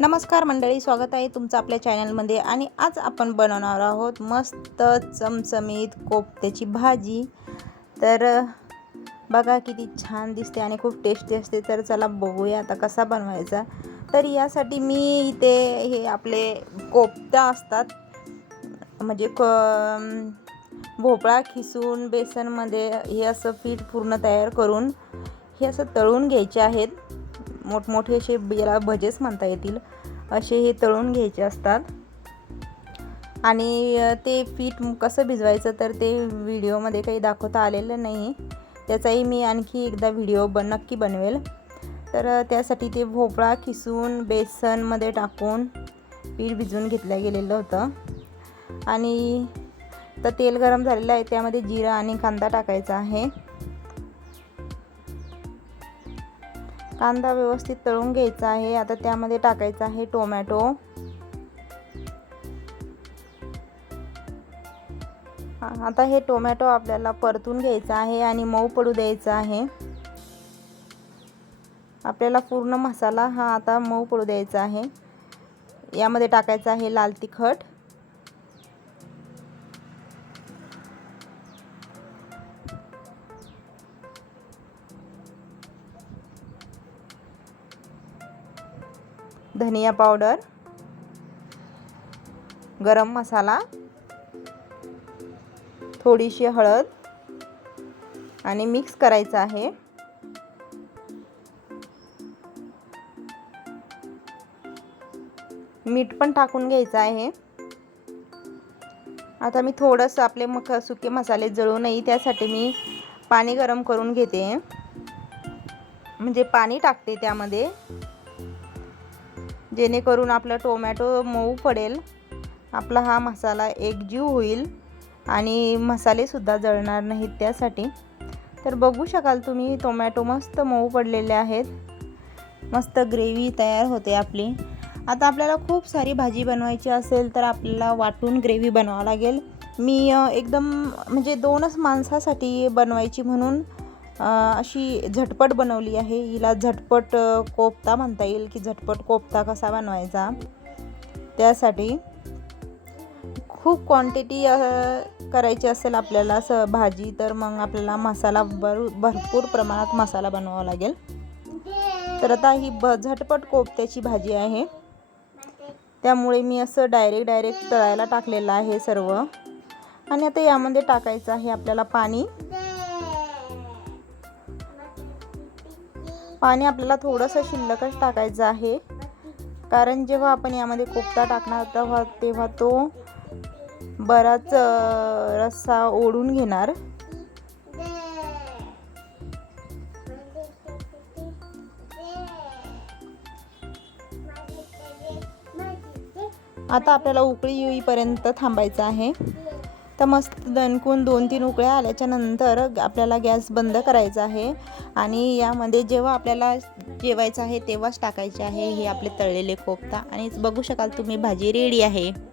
नमस्कार मंडळी स्वागत आहे तुमचं आपल्या चॅनलमध्ये आणि आज आपण बनवणार आहोत मस्त चमचमीत कोफ्त्याची भाजी. तर बघा किती छान दिसते आणि खूप टेस्टी असते. तर चला बघूया आता कसा बनवायचा. तर यासाठी मी इथे हे आपले कोफ्ता असतात. म्हणजे क भोपळा खिसून बेसनमध्ये हे असं पीठ पूर्ण तयार करून हे असं तळून घ्यायचे आहेत. मोठमोठे असे याला भजेच म्हणता येतील. असे हे तळून घ्यायचे असतात. आणि ते पीठ कसं भिजवायचं तर ते व्हिडिओमध्ये काही दाखवता आलेलं नाही. त्याचाही मी आणखी एकदा व्हिडिओ बन नक्की बनवेल. तर त्यासाठी ते भोपळा खिसून बेसनमध्ये टाकून पीठ भिजवून घेतलं गेलेलं होतं. आणि तर तेल गरम झालेलं आहे. त्यामध्ये जिरा आणि कांदा टाकायचा आहे. कांदा व्यवस्थित तळून घ्यायचा आहे. आता त्यामध्ये टाकायचा आहे टोमॅटो. आता हे टोमॅटो आपल्याला परतून घ्यायचं आहे आणि मऊ पडू द्यायचं आहे. आपल्याला पूर्ण मसाला हा आता मऊ पडू द्यायचा आहे. यामध्ये टाकायचा आहे लाल तिखट. धनिया पावडर गरम मसाला थोडीशी हळद आणि मिक्स करायचं आहे. मीठ पण टाकून घ्यायचं आहे. आता मी थोडंसं आपले मख सुके मसाले जळू नये त्यासाठी मी पाणी गरम करून घेते. म्हणजे पाणी टाकते त्यामध्ये. जेणेकरून आपला टोमॅटो मऊ पडेल. आपला हा मसाला एकजीव होईल आणि मसालेसुद्धा जळणार नाहीत त्यासाठी. तर बघू शकाल तुम्ही टोमॅटो मस्त मऊ पडलेले आहेत. मस्त ग्रेव्ही तयार होते आपली. आता आपल्याला खूप सारी भाजी बनवायची असेल तर आपल्याला वाटून ग्रेव्ही बनवावं लागेल. मी एकदम म्हणजे दोनच माणसासाठी बनवायची म्हणून अशी झटपट बनवली आहे. हिला झटपट कोफ्ता म्हणता येईल की झटपट कोफ्ता कसा बनवायचा? त्यासाठी खूप क्वांटिटी करायची असेल आपल्याला असं भाजी तर मग आपल्याला मसाला भर भरपूर प्रमाणात मसाला बनवावा लागेल. तर आता ही ब झटपट कोफ्त्याची भाजी आहे. त्यामुळे मी असं डायरेक्ट डायरेक्ट तळायला टाकलेलं आहे सर्व. आणि आता यामध्ये टाकायचं आहे आपल्याला पाणी. पाणी आपल्याला थोडंसं शिल्लकच टाकायचं आहे. कारण जेव्हा आपण यामध्ये कोफ्ता टाकणार तेव्हा तेव्हा तो बराच रस्सा ओढून घेणार. आता आपल्याला उकळी येईपर्यंत थांबायचं आहे. तर मस्त दणकून दोन तीन उकळ्या आल्याच्यानंतर आपल्याला गॅस बंद करायचा आहे. आणि यामध्ये जेव्हा आपल्याला जेवायचं आहे तेव्हाच टाकायचे आहे हे आपले तळलेले कोफ्ता. आणि बघू शकाल तुम्ही भाजी रेडी आहे.